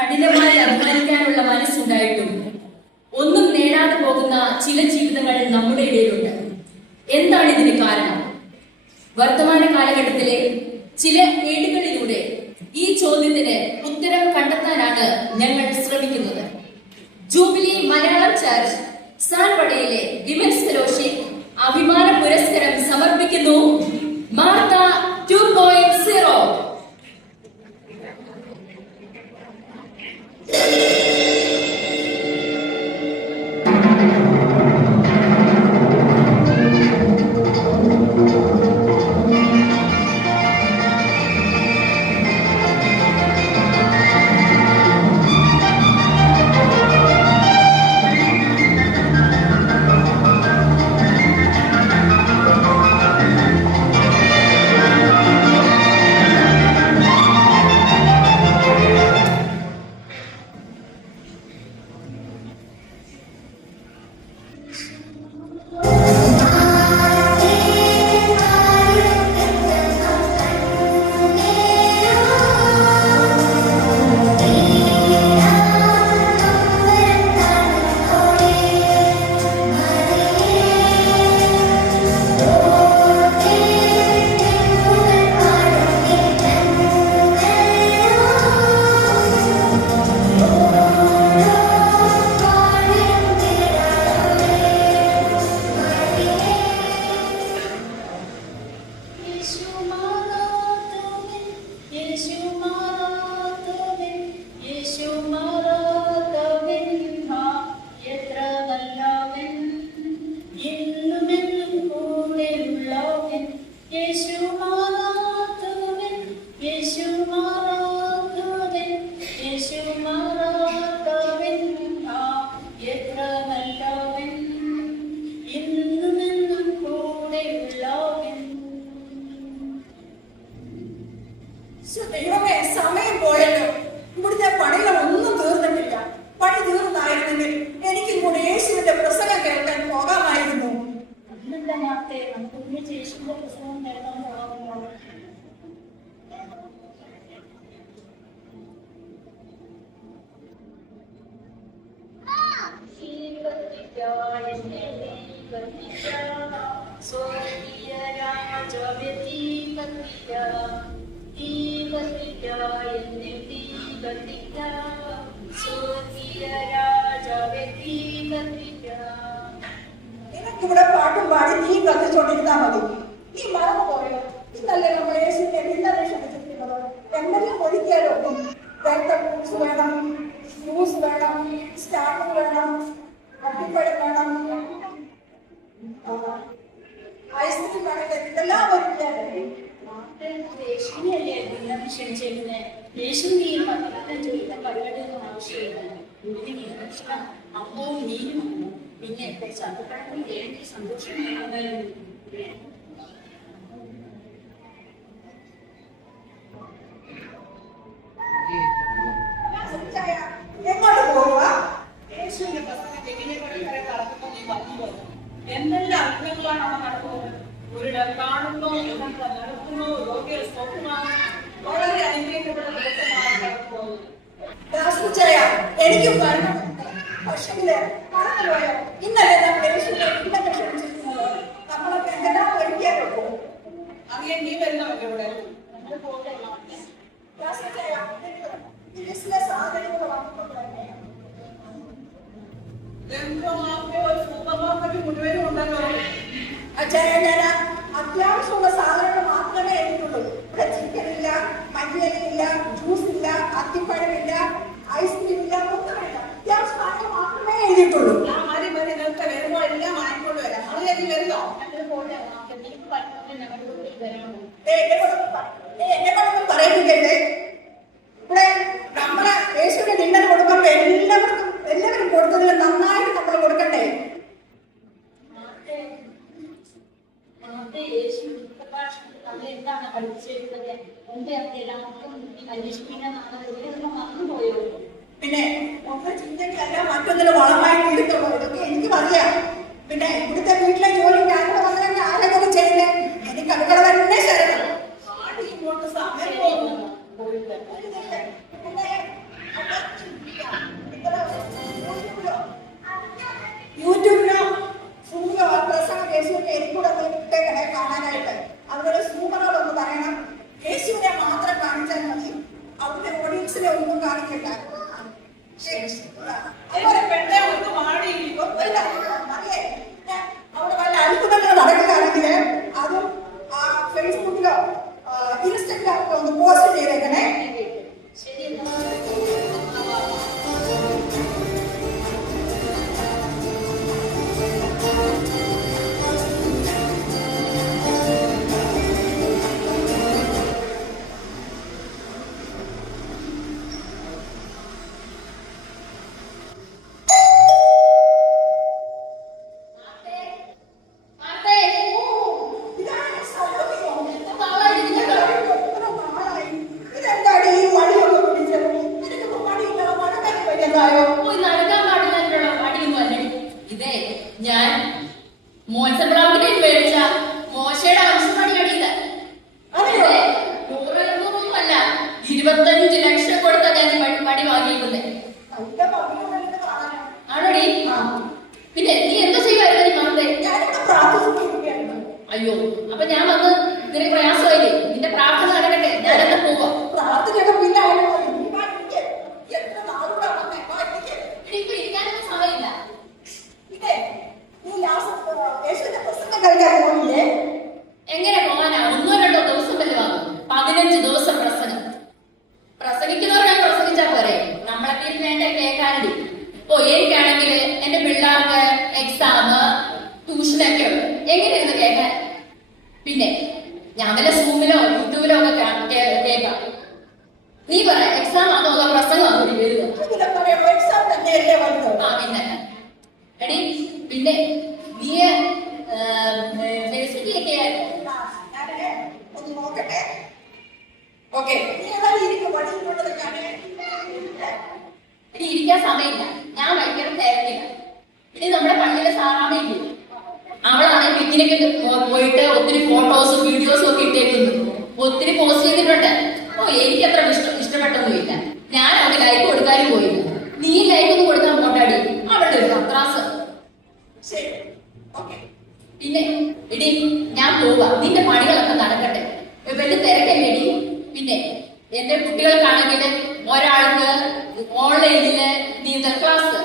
കഠിനമായി അധ്വാനിക്കാനുള്ള മനസ്സുണ്ടായിട്ടും ഒന്നും നേടാതെ പോകുന്ന ചില ജീവിതങ്ങൾ നമ്മുടെ ഇടയിലുണ്ട്. എന്താണ് ഇതിന് കാരണം? വർത്തമാന കാലഘട്ടത്തിലെ ചില ഏടുകളിലൂടെ ഈ ചോദ്യത്തിന് ഉത്തരം കണ്ടെത്താനാണ് ഞങ്ങൾ ശ്രമിക്കുന്നത്. ജൂബിലി മലയാളം ചർച്ച് സാൻപടയിലെ വിമൻസ് ഫെലോഷിപ്പ് അഭിമാന പുരസ്കാരം സമർപ്പിക്കുന്നു മാർത്ത 2.0. ദൈവമേ, സമയം പോയല്ലോ. ഇവിടുത്തെ പണികളൊന്നും തീർന്നിട്ടില്ല. പണി തീർന്നായിരുന്നെങ്കിൽ എനിക്കും കൂടെ യേശുവിന്റെ പ്രസംഗം കേൾക്കാൻ പോകാമായിരുന്നു. നിനക്കിവിടെ പാട്ടും പാടി നീ കത്തിച്ചോണ്ടിരുന്നാ മതി. നീ മറന്നു പോയോ? ഇന്നല്ലേ നമ്മൾ യേശുവിനെ ഇന്നലെ ക്ഷണിച്ചിരിക്കുന്നത്. എന്തെങ്കിലും ഒഴിക്കാലോ. ഫ്രൂട്ട്സ് വേണം, ജ്യൂസ് വേണം, സ്റ്റാർട്ടർ വേണം, അട്ടിപ്പഴം വേണം, ഐസ്ക്രീം വേണം. ഇതെല്ലാം ഒഴിക്കാലോ. അപ്പവും നീരും പിന്നെ ചതുപ്പഴം വേണ്ടി സന്തോഷം എങ്ങോട്ട് പോവുക? യേശുവിന്റെ പ്രസംഗം എന്തെല്ലാം അത്ഭുതങ്ങളാണ് അവിടെ നടക്കുന്നത്. ഒരിടം കാണുന്നു, നടക്കുന്നു, രോഗികൾ സ്വപ്നമാണ്. വളരെ അനുഗ്രഹിക്കപ്പെട്ട ദിവസമാണ് നടക്കുന്നത്. എനിക്കും വരണം. പക്ഷേ മറന്നുപോയോ? ഇന്നലെ നമ്മൾ യേശുവിനെ ഇന്നലെ ക്ഷണിച്ചിരിക്കുന്നത്. നമ്മളൊക്കെ എന്തെല്ലാം ഒഴിക്കാനോ പോകും. അങ്ങനെ നീ വരുന്നവർക്ക് ഇവിടെ സാധനങ്ങൾ വാങ്ങിക്കൊണ്ടേ സൂപ്പർ മാർക്കറ്റ് മുഴുവനും ഉണ്ടല്ലോ. ഞാൻ അത്യാവശ്യമുള്ള സാധനങ്ങൾ മാത്രമേ എനിക്കുള്ളൂ. ഇവിടെ ചിക്കനില്ല, മല്ലിയില, ജ്യൂസ് ഇല്ല, അത്തിപ്പഴമില്ല, ഐസ്ക്രീം ഇല്ല, ഒന്നുമില്ല. അത്യാവശ്യ സാധനങ്ങൾ മാത്രമേ എഴുതിയിട്ടുള്ളൂ. മതി നിങ്ങൾക്ക് വരുമ്പോൾ എല്ലാം വാങ്ങിക്കൊണ്ട് വരാം. അത് എനിക്ക് വരുന്നോ? എന്നെ കൊണ്ടൊന്നും പറയിപ്പിക്കല്ലേ. ഇവിടെ നമ്മളെ യേശുവിന്റെ ഡിന്നർ കൊടുക്കുമ്പോ എല്ലാവരും കൊടുത്തതിൽ നന്നായിട്ട് നമ്മൾ കൊടുക്കണ്ടേ? എന്താണ് പഠിച്ചിരുന്നത്? മറന്നുപോയോ? പിന്നെ ഒന്ന് ചിന്തയ്ക്കല്ല മറ്റൊന്നിന് വളമായി തീർത്തുള്ളൂ. ഇതൊക്കെ എനിക്ക് അറിയാം. പിന്നെ ഇവിടുത്തെ വീട്ടിലെ ജോലി ഞാനിവിടെ വന്നിട്ട് ആരൊക്കെ ചെയ്യുന്നേ? എനിക്ക് അടുക്കള തന്നെ ശരണം. ഇങ്ങോട്ട് സമയം പോകുന്നു. പിന്നെ മനസ്സിനെ ഒന്നും കാണിക്കണ്ട. അതുപോലെ പെണ്ണെ ഒന്ന് മാടി ഒന്നല്ല അറിയേ, അവിടെ വല്ല അത്ഭുതങ്ങൾ നടക്കുകയാണെങ്കിൽ അതും ഫേസ്ബുക്കിലോ ഇൻസ്റ്റഗ്രാമിലോ ഒന്ന് പോസ്റ്റ് ചെയ്തേക്കണേ. ശരി. ഇതാണ് സൗകര്യം. എത്ര നാളായി ഇതെന്താടി ഈ വടിയൊക്കെ പിടിച്ചത്? നിനക്ക് മടിയില്ല, മടക്കാൻ പറ്റുന്നതായോ? നടക്കാൻ പാടില്ല അടിയൊന്നും അല്ലേ ഇതേ. ഞാൻ മോൻസബ്രാമിനെ മേടിച്ച മോശയുടെ ആവശ്യമാണ് അടിയത്. അതെയോ? 100,000 അല്ല, 25 ലക്ഷം കൊടുത്ത ഞാൻ പടി വാങ്ങിയിരുന്നത്. നല്ല ഭംഗിയുള്ളതിന്റെ കാണാനാ. ആണോടി? പിന്നെ നീ എന്താ ചെയ്യുമായിരുന്നു മാമത്തെ? ഞാനിവിടെ പ്രാർത്ഥിച്ചുകൊണ്ടിരിക്കുകയായിരുന്നു. അയ്യോ, അപ്പൊ ഞാൻ വന്ന് നിനക്ക് പ്രയാസമായില്ലേ? നിന്റെ പ്രാർത്ഥന നടക്കട്ടെ, ഞാനെന്താ പോവാ. പ്രാർത്ഥനയൊക്കെ പിന്നെ ആയാലും മതി. നീ വാ, ഇരിക്ക്. എത്ര നാളുകൂടെ വന്നേ? വാ, ഇരിക്ക്. ഇപ്പൊ ഇരിക്കാനൊന്നും സമയമില്ല. ഇതേ, നീ ലാസ്റ്റ് യേശുവിന്റെ പ്രസംഗം കഴിക്കാൻ പോയില്ലേ? എങ്ങനെ പോകാനാ? 1-2 ദിവസം വരെ വാങ്ങും. 15 ദിവസം പ്രസംഗം. പ്രസംഗിക്കുന്നവരെ പ്രസംഗിച്ചാ പോരെ, നമ്മളെ വേണ്ട കേൾക്കാനടി. ഓ, എനിക്കാണെങ്കിൽ എന്റെ പിള്ളേർക്ക് എക്സാം ട്യൂഷനൊക്കെ ഉണ്ട്. എങ്ങനെയായിരുന്നു കേൾക്കാൻ? പിന്നെ ഞാൻ വല്ല സൂമിലോ യൂട്യൂബിലോ ഒക്കെ കേൾക്കാം. നീ പറ, എക്സാം ആണോ അതോ പ്രസംഗമാണോ എഴുതുക? ഇതിലെ പറയുമ്പോ എക്സാം തന്നെയല്ലേ വന്നത്? പിന്നെ എടി, പിന്നെ നീ ഫേസ്ബുക്കിലൊക്കെ ഞാനേ ഒന്ന് നോക്കട്ടെ. ഓക്കെ, നീ ഏതായാലും ഇരിക്കും. വടിയിലുള്ളതൊക്കെയാണ്. ഇനി ഇരിക്കാൻ സമയമില്ല. ഞാൻ ഭയങ്കര തിരക്കില്ല. ഇനി നമ്മുടെ പള്ളിയിലെ സാറാമ്മയില്ലേ, അവളാണ് പിക്നിക്ക് പോയിട്ട് ഒത്തിരി ഫോട്ടോസും വീഡിയോസും ഒക്കെ ഇട്ടേക്കുന്നു. ഒത്തിരി പോസ്റ്റ് ചെയ്തിട്ടുണ്ട്. ഓ, എനിക്ക് അത്ര ഇഷ്ടപ്പെട്ടൊന്നുമില്ല. ഞാൻ അവന് ലൈക്ക് കൊടുക്കാനും പോയില്ല. നീ ലൈക്ക് ഒന്നും കൊടുക്കാൻ പോട്ടാടി. അവളുടെ ഒരു പത്രാസ്. ശരി, ഓക്കെ. പിന്നെ എടി, ഞാൻ പോവാ. നിന്റെ പണികളൊക്കെ നടക്കട്ടെ. വലിയ തിരക്കല്ലേടി. പിന്നെ എന്റെ കുട്ടികൾക്കാണെങ്കിൽ ഒരാൾക്ക് ഓൺലൈനില് നീന്തൽ ക്ലാസ്,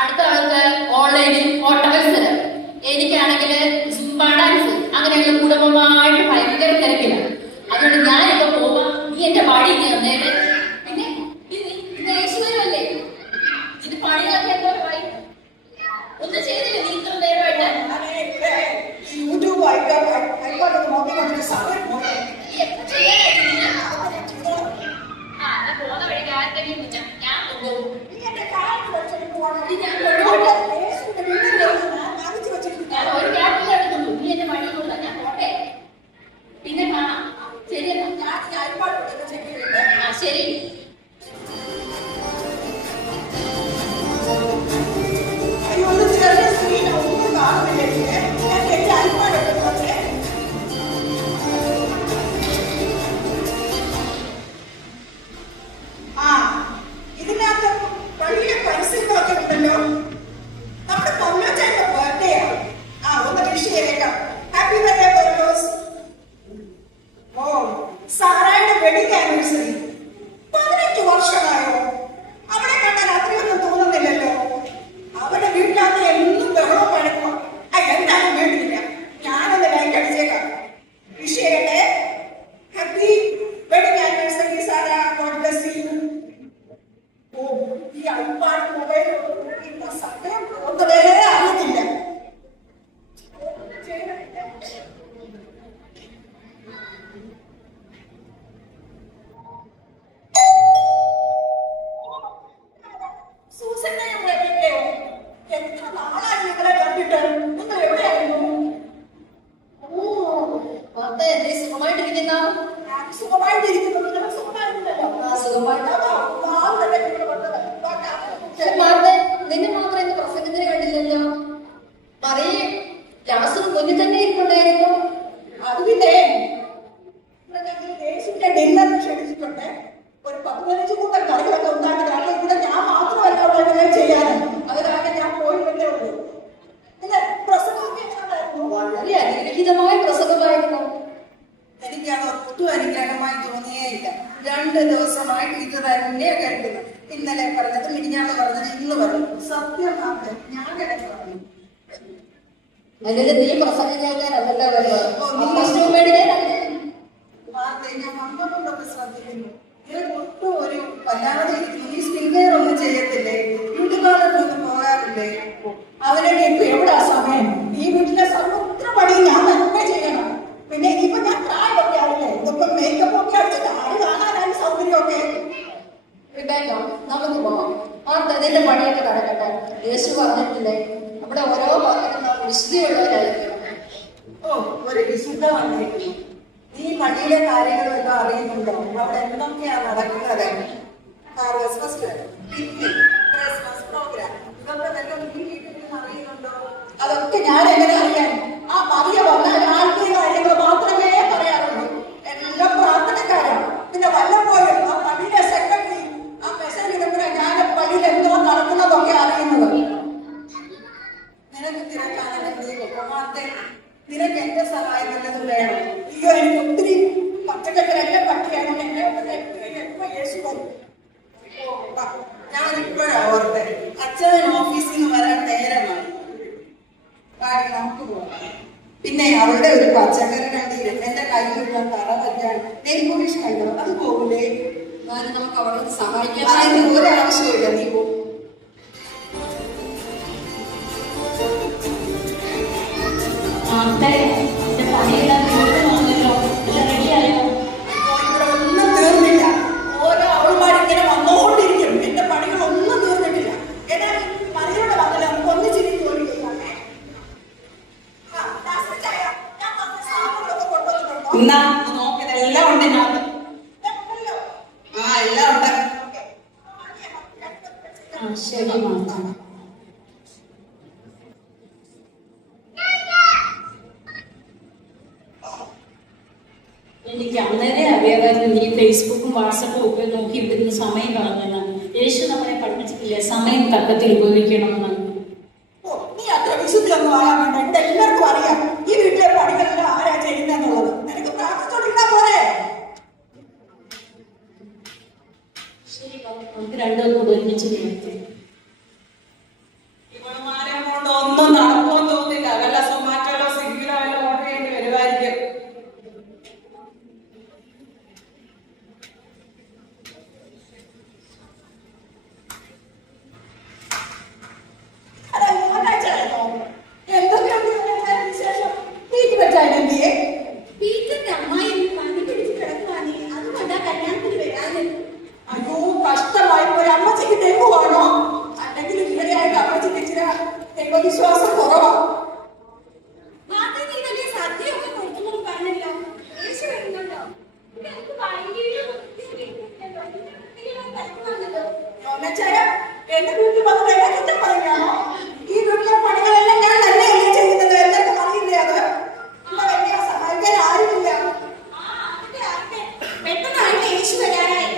അടുത്ത ആൾക്ക് ഓൺലൈനിൽ ഓട്ട മത്സരം, എനിക്കാണെങ്കിൽ സുംബ ഡാൻസ്. അങ്ങനെയുള്ള കുടുംബമായിട്ട് ഭയങ്കര തിരക്കിലാണ്. അതുകൊണ്ട് ഞാനിപ്പോ പോവാ. നീ എന്റെ പണി നേരെ. പിന്നെ ഇന്ന് യേശുവല്ലേ, ഇതിന്റെ പണികളൊക്കെ എന്താ പറയും? ഒന്നും ചെയ്തില്ല നീ ഇത്ര നേരമായിട്ട്. ഞാനേ ഇവിടെ ഈ യൂട്യൂബ് ഐപാഡ് നോക്കിക്കൊണ്ടിരുന്ന സമയം പോയി. നീ എപ്പോ ചെയ്യാനായിട്ടില്ല? അതൊക്കെ ഞാൻ ചെയ്തോളാം. ഞാൻ പോകുന്ന വഴിക്ക് ആർക്കെങ്കിലും ഞാൻ കൊണ്ടുപോകും. നീ എന്റെ കാലിൽ വെച്ചിട്ട് പോകണം. യേശുവിന്റെ വീട്ടിലേക്ക് ഞാൻ വാങ്ങിച്ചു വെച്ചിരിക്കുന്നു. ഞാൻ ഒരു ക്യാബിൽ എടുക്കുന്നു. നീ എന്റെ പണി കൊടുത്താ ഞാൻ പോട്ടെ. പിന്നെ കാണാം. ശരിയെന്നാ. ഞാൻ ഈ ഐപാഡ് വെച്ചിട്ട് ചെക്ക് ചെയ്തിട്ട് ശരി. അയ്യോ, ഒന്ന് ചെറിയ സ്ക്രീൻ ഒന്നും കാണുന്നില്ല. ഞാൻ എന്റെ ഐപാഡ് എടുക്കുന്നത്. ഇതിനകത്ത് വലിയ പരസ്യങ്ങളൊക്കെ ഉണ്ടല്ലോ. നമ്മുടെ പൊന്നച്ചന്റെ ബർത്ത്ഡേ ഒന്ന് വിഷ് ചെയ്തേക്കാം. Happy birthday Ponnos. ഓ, സാറയുടെ വെഡിങ് ആനിവേഴ്സറി 15 വർഷമായോ? അവളെ കണ്ടാൽ അത്രയൊന്നും തോന്നുന്നില്ലല്ലോ. അവരുടെ വീട്ടിനകത്ത് എന്നും ബഹളവും വഴക്കും. എന്തായാലും വേണ്ടിയില്ല, ഞാനൊന്ന് ലൈക്ക് അടിച്ചേക്കാം. വിഷ് ചെയ്യട്ടെ. Happy wedding anniversary Sarah. God bless you. ഓ, ഈ ഐപാഡ് മൊബൈൽ സമയം പോകുന്നതേ അറിയത്തില്ല. സൂസന്നെ എവിടെയോ? എത്ര നാളായി നിങ്ങളെ കണ്ടിട്ട്. നിങ്ങൾ എവിടെയായിരുന്നു? ഓ, അതെ, എന്തേ സുഖമായിട്ടിരിക്കുന്ന? ഞാൻ സുഖമായിട്ടിരിക്കുന്നു. നിങ്ങൾ സുഖമായിരുന്നല്ലോ. സുഖമായിട്ട്. നാളെ തന്നെ ഇവിടെ വന്നത്. നിന്നെ മാത്രം ഇന്ന് പ്രസംഗത്തിന് കണ്ടില്ലല്ലോ. പറയേ, ലാസ്റ്റ് മുന്നിൽ തന്നെ ഇരിപ്പുണ്ടായിരുന്നു. അത് പിന്നെ ഞങ്ങൾ യേശുവിന്റെ ഡിന്നറിന് ക്ഷണിച്ചിട്ടുണ്ട്. ഒരു 15 കൂട്ടം കറികളൊക്കെ ഉണ്ടാക്കി. കാരണം ഇവിടെ ഞാൻ മാത്രമല്ല ഉള്ളത് ചെയ്യാൻ. അത് കാരണം ഞാൻ പോയിട്ടേ ഉള്ളൂ. പിന്നെ പ്രസംഗമൊക്കെ എങ്ങനെയായിരുന്നു? വളരെ അനുഗ്രഹീതമായ പ്രസംഗമായിരുന്നു. എനിക്കത് ഒട്ടും അനുഗ്രഹമായി തോന്നിയേ ഇല്ല. 2 ദിവസമായിട്ട് ഇത് തന്നെയാ കേൾക്കുന്നത്. ഇന്നലെ പറഞ്ഞത്, മിനിഞ്ഞാന്ന് പറഞ്ഞത്, ഇന്ന് പറഞ്ഞു. സത്യം മാർത്തെ, ഞാൻ കിടന്നു പറഞ്ഞു. അതിന് നീ പ്രസംഗിക്കാനല്ലോ മാർത്തെ, ഞാൻ വന്നതുകൊണ്ടൊക്കെ ശ്രദ്ധിക്കുന്നു. ഇതിന് ഒട്ടും ഒരു വല്ലാതെ ഈ സ്കിൻ കെയർ ഒന്നും ചെയ്യത്തില്ലേ? ബ്യൂട്ടി പാർലറിലൊന്നും പോകാറില്ലേ? അതിനൊക്കെ ഇപ്പൊ എവിടാ സമയം? ഈ വീട്ടിലെ സർവത്ര പണി ഞാൻ തന്നെ ചെയ്യണം. പിന്നെ ഇനിയിപ്പോ ഞാൻ പ്രായമൊക്കെ ആവില്ലേ? ഇതൊക്കെ മേക്കപ്പ് ഒക്കെ അടിച്ചിട്ട് ആര് കാണാനാണ് സൗകര്യമൊക്കെ? വിട്ടേക്കാം, നമുക്ക് പോവാം. നിന്റെ പണിയൊക്കെ നടക്കട്ടെ. യേശു പറഞ്ഞിട്ടില്ലേ, നമ്മുടെ ഓരോ ഭാഗത്തും നാം വിശുദ്ധിയുള്ളവരായിരിക്കും. ഓ, ഒരു വിശുദ്ധ വന്നിരിക്കുന്നു. നീ പള്ളിയിലെ കാര്യങ്ങളൊക്കെ അറിയുന്നുണ്ടോ? അവിടെ എന്തൊക്കെയാ നടക്കുന്നത്? ക്രിസ്മസ് പ്രോഗ്രാം, ഇതൊക്കെ വല്ലതും നീ വീട്ടിൽ നിന്ന് അറിയുന്നുണ്ടോ? അതൊക്കെ ഞാൻ എങ്ങനെ അറിയാൻ? ആ മറിയ വന്നാൽ ആത്മീയ കാര്യങ്ങൾ മാത്രമേ പറയാറുള്ളൂ. എല്ലാം പ്രാർത്ഥനക്കാരാണ്. പിന്നെ വല്ലപ്പോഴും ആ പള്ളിയിലെ സെക്രട്ടറി ആ മെസ്സേജ് ഇടുമ്പോഴേ ഞാൻ പള്ളിയിൽ എന്തോ നടക്കുന്നതൊക്കെ അറിയുന്നത്. നിനക്ക് തിരക്കാണെന്ന് നിനക്ക് എന്റെ സഹായം വല്ലതും വേണം. അയ്യോ, എനിക്ക് ഒത്തിരി പച്ചക്കറികളെല്ലാം പട്ടിയാണ്. എപ്പോ യേശു വരും? ഞാൻ ഇപ്പോഴാ ഓർത്തെ, അച്ഛൻ ഓഫീസിൽ നിന്ന് വരാൻ നേരമാണ്. നമുക്ക് പോകാം. പിന്നെ അവളുടെ ഒരു പച്ചക്കറി കണ്ടില്ല, എന്റെ കയ്യിലുള്ള തറ പറ്റാൻ നെയ് പോളിഷ് കഴിക്കണം. അത് പോകൂലേ? നമുക്ക് അവളോട് സഹായിക്കാൻ ഒരാവശ്യമില്ല, നീ പോകും. ഒന്നും തീർന്നില്ല. ഓരോ അവളുമാരിങ്ങനെ വന്നുകൊണ്ടിരിക്കും. എന്റെ പണികളൊന്നും തീർന്നിട്ടില്ല. എന്നാൽ മറിയോടെ വന്നല്ലോ, നമുക്ക് ഒന്നിച്ചിരി ജോലി ചെയ്യാമേ. എന്നാ നോക്കിയതെല്ലാം ഉണ്ട് ഞാൻ. എല്ലാം ഉണ്ട്. ശരി മാതാ. എനിക്ക് അന്നേരെ അറിയാമായിരുന്നു നീ ഫേസ്ബുക്കും വാട്സപ്പും ഒക്കെ നോക്കി ഇവിടുന്ന് സമയം കളഞ്ഞെന്ന്. യേശു നമ്മളെ പഠിപ്പിച്ചിട്ടില്ലേ സമയം തക്കത്തിൽ ഉപയോഗിക്കണമെന്ന്? നീ അത്ര വിശുദ്ധിയൊന്നും ആകാൻ വേണ്ട. ഇവിടെ എല്ലാവർക്കും അറിയാം ഈ വീട്ടിലെ പണികളെല്ലാം ആരാ ചെയ്യുന്നെന്നുള്ളത്. നിനക്ക് പ്രാർത്ഥിച്ചോണ്ടിരുന്നാ പോരെ? ശരി, നമുക്ക് രണ്ടുപേർക്കും ഒരുമിച്ച് നിർത്തി. ഇവളുമാരെ കൊണ്ട് ഒന്നും നടക്കുമെന്ന് തോന്നില്ല. വല്ല സൊമാറ്റോയിലോ സ്വിഗ്ഗിയിലോ വല്ല ഓർഡർ ചെയ്യേണ്ടി വരുമായിരിക്കും. അയ്യോ, കഷ്ടമായി. ഒരു അമ്മച്ചിക്ക് തെങ്ങുവാണോ? അല്ലെങ്കിൽ ഇവരെയായിട്ട് അമ്മച്ചിക്ക് ഇച്ചിരി ദൈവവിശ്വാസം കുറവാ. എന്റെ വീട്ടിൽ വന്നത് എന്നെ കുറ്റം പറയുകയാണോ? ഈ വീട്ടിലെ പണികളെല്ലാം ഞാൻ തന്നെയല്ലേ ചെയ്യുന്നത്. എല്ലാവർക്കും അറിയില്ലേ അത്? ഇവിടെ വലിയ സഹായിക്കാൻ ആരുമില്ല. പെട്ടെന്നാണ് യേശു വരാനായി.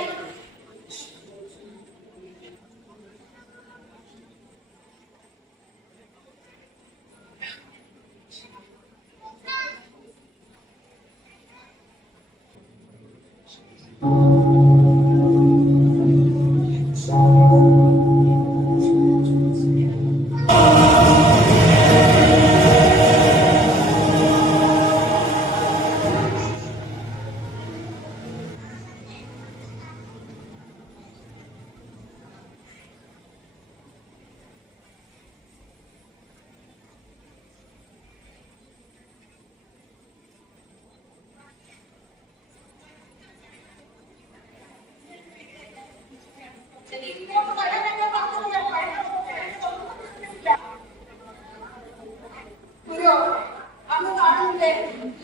അന്ന് കാണുന്നില്ലേ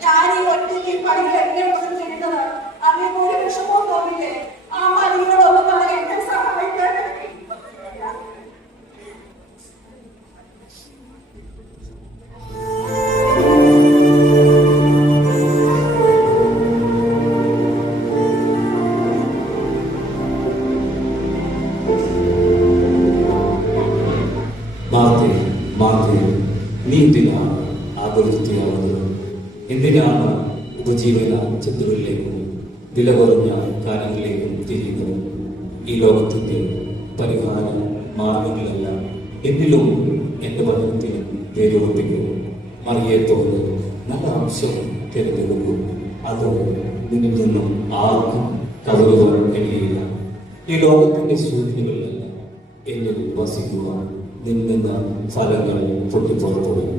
ഞാൻ ഈ ഒറ്റയ്ക്ക് പണികൾ എന്നെ ചെയ്യുന്നത്? അതിന് ഒരു വിഷമവും തോന്നില്ലേ? ആ പണികളൊന്നും തന്നെ എന്നെ സഹായിക്കാൻ. നീ എന്തിനാണ് ആകുലത്തിയാവുന്നത്? എന്തിനാണ് ഉപജീവന ചിന്തകളിലേക്കും വില കുറഞ്ഞ കാര്യങ്ങളിലേക്കും തിരിയുന്നത്? ഈ ലോകത്തിൻ്റെ പരിഹാര മാർഗങ്ങളല്ല എന്നിലും എൻ്റെ ഭരണത്തിന് വേരുറപ്പിക്കും. മറിയത്തോട് നല്ല ആവശ്യം തിരഞ്ഞെടുക്കും. അത് നിന്നിൽ നിന്നും ആർക്കും കവരുവാൻ കഴിയില്ല. ഈ ലോകത്തിൻ്റെ സൂചനകളിലല്ല എന്നിൽ വസിക്കുക. നിന്നിൽ നിന്ന് ഫലങ്ങൾ പൊട്ടിപ്പുറപ്പെടും.